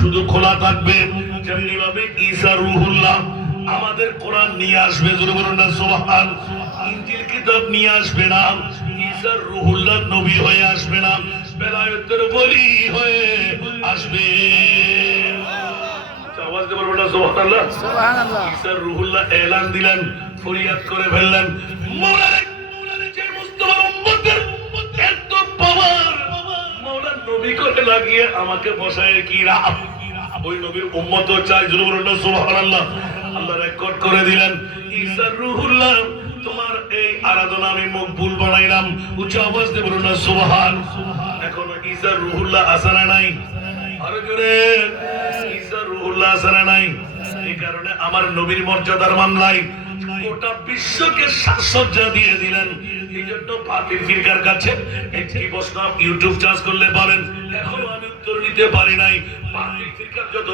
শুধু খোলা থাকবে, যেমনি ভাবে ঈসা রূহুল্লাহ আমাদের কোরআন নিয়ে আসবে, জোরে বলুন না সুবহান। ইনজিল কিতাব নিয়ে আসবে না, ঈসা রূহুল্লাহ নবী হয়ে আসবে না, বেলায়েতের ওলি হয়ে আসবে। আওয়াজ দিয়ে বলবেন না সুবহানাল্লাহ, সুবহানাল্লাহ। ঈসা রূহুল্লাহ এলান দিলেন, ফরিয়াদ করে ফেললেন, মওলানা যে মুস্তাফার উম্মতের এত পাওয়ার, মওলানা নবী করে লাগিয়ে আমাকে বসায় কি রাম, ওই নবীর উম্মতও চাই, জোরে বলুন না সুবহানাল্লাহ। আল্লাহ রেকর্ড করে দিলেন, ঈসা রূহুল্লাহ তোমার এই আরাধনা আমি মকবুল বানাইলাম, উচ্চ আওয়াজ দিয়ে বলুন না সুবহান। এখন ঈসা রূহুল্লাহ আছে না নাই? আরো জোরে, ঈসা রূহুল্লাহ আছে না নাই? এই কারণে আমার নবীর মর্যাদার মামলায় গোটা বিশ্বকে সাজসজ্জা দিয়ে দিলেন। এই জন্য বাতিল ফিরকার কাছে একটি প্রশ্ন ইউটিউব চার্জ করলে পারেন, এখনো আমি উত্তর নিতে পারি নাই। বাতিল ফিরকার যত